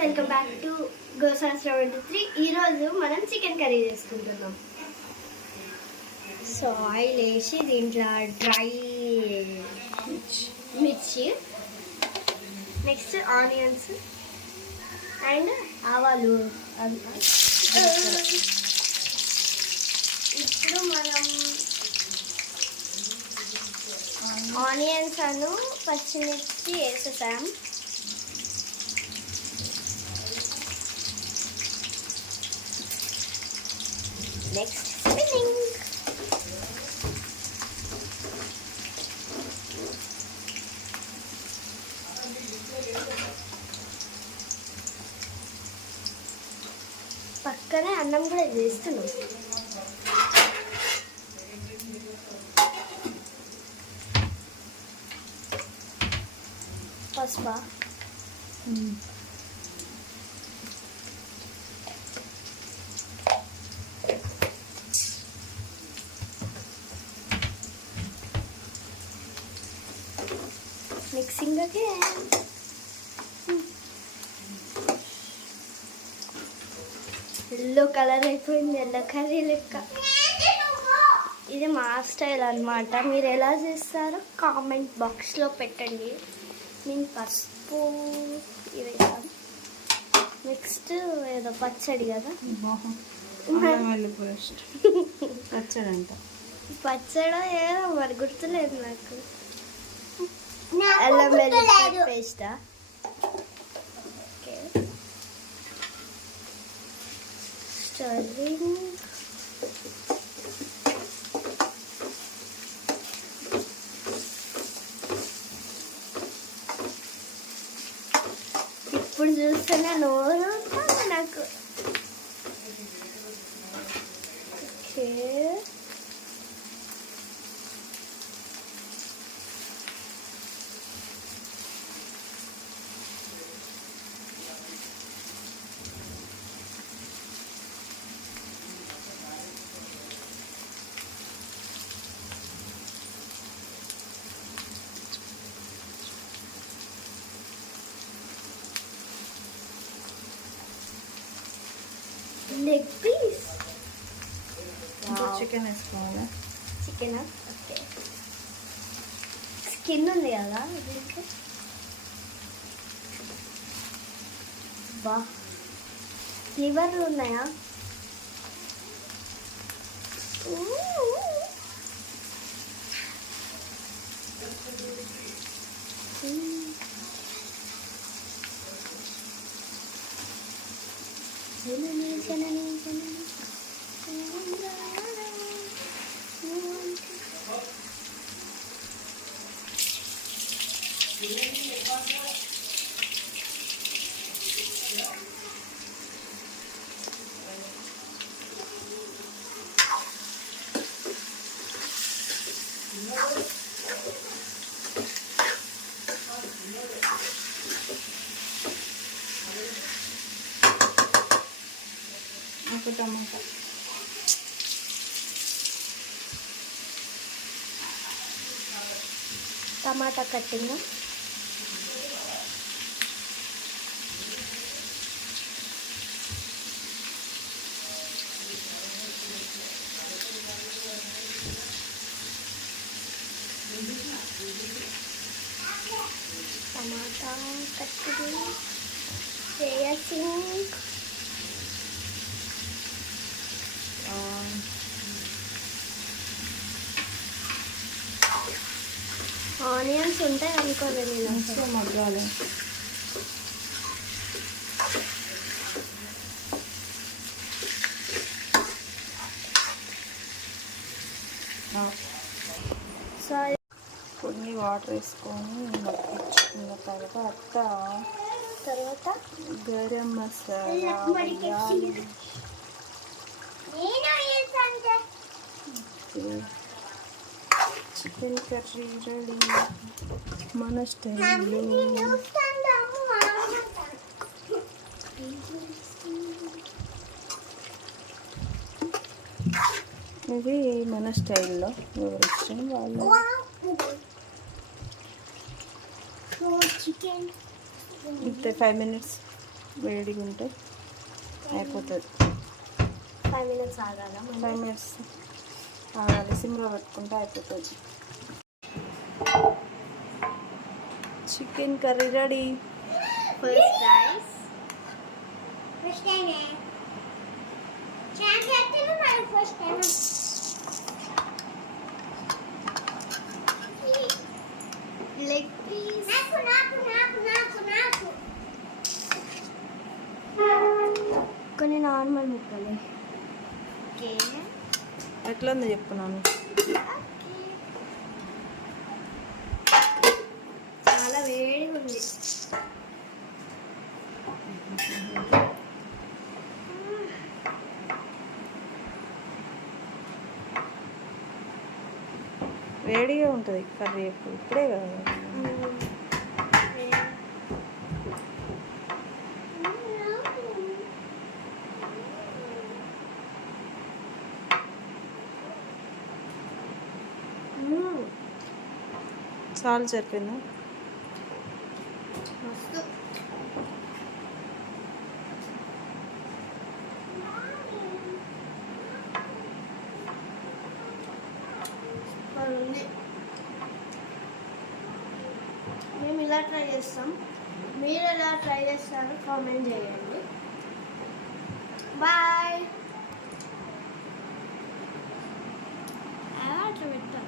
Welcome back to గోసా seventy three. ఈరోజు మనం చికెన్ కర్రీ చేసుకుంటున్నాం. సో ఆయిల్ వేసి దీంట్లో డ్రై మిర్చి నెక్స్ట్ ఆనియన్స్ అండ్ ఆవాలు. ఇప్పుడు మనం ఆనియన్స్ అను పచ్చిమిర్చి వేసేసాం. నెక్స్ట్ స్పిన్నింగ్ పక్కనే అన్నం కూడా వేస్తున్నాం పసుపా? Again. ఎల్లో కలర్ అయిపోయింది ఎల్లో కర్రీ లెక్క. ఇది మా స్టైల్ అన్నమాట. మీరు ఎలా చేస్తారో కామెంట్ బాక్స్లో పెట్టండి. నేను పసుపు ఇవి వేసాం నెక్స్ట్ ఏదో పచ్చడి కదా? పచ్చడి అంట పచ్చడి ఏదో మరి గుర్తులేదు నాకు. అల్లం వెల్లుల్లి పేస్టా ఓకే స్టర్లింగ్ ఇప్పుడు చూస్తున్నా నోరు ఊరుతుంది నాకు ఓకే లెగ్ పీస్ చికెన్ వేసుకోవాలి చికెన్ ఓకే స్కిన్ ఉంది కదా దీంట్లో బా లివర్లు ఉన్నాయా? ఊ. Siya na yung ganun. ఒక టమాటా టమాటా కట్టింగ్ టమాటా కట్టింగ్ సింగ్ Onions ఉంటాయి అనుకోలేదు నేను. మంచిగా మగ్గాలి. కొన్ని వాటర్ వేసుకొని మగ్గించుకున్న తర్వాత తర్వాత? గరం మసాలా మడికెచ్చి. చికెన్ కర్రీ రెడీ మన స్టైల్లో ఇది మన స్టైల్లో ఎవరు ఇష్టం వాళ్ళు చికెన్ ఇంతే ఫైవ్ మినిట్స్ వేడిగా ఉంటే అయిపోతుంది ఫైవ్ మినిట్స్ ఆగాల? ఫైవ్ మినిట్స్ ఆగాలి సిమ్లో పెట్టుకుంటే అయిపోతుంది. Chicken curry ready. First rice first time chance చేస్తాను మరి ఫస్ట్ టైం లెగ్ పీస్ నాకు నాకు నాకు నాకు నాకు. కొన్ని నార్మల్ ముక్కలు. ఓకే ఎట్లా ఉందో చెప్పున్నాను చాలా వేడిగా ఉంది. వేడిగా ఉంటుంది కర్రీ ఎప్పుడు? ఇప్పుడే కదా మ్మ్. చాలు సరిపోయిందా మేము ఇలా ట్రై చేస్తాం. మీరు ఎలా ట్రై చేస్తారో కామెంట్ చేయండి. బాయ్.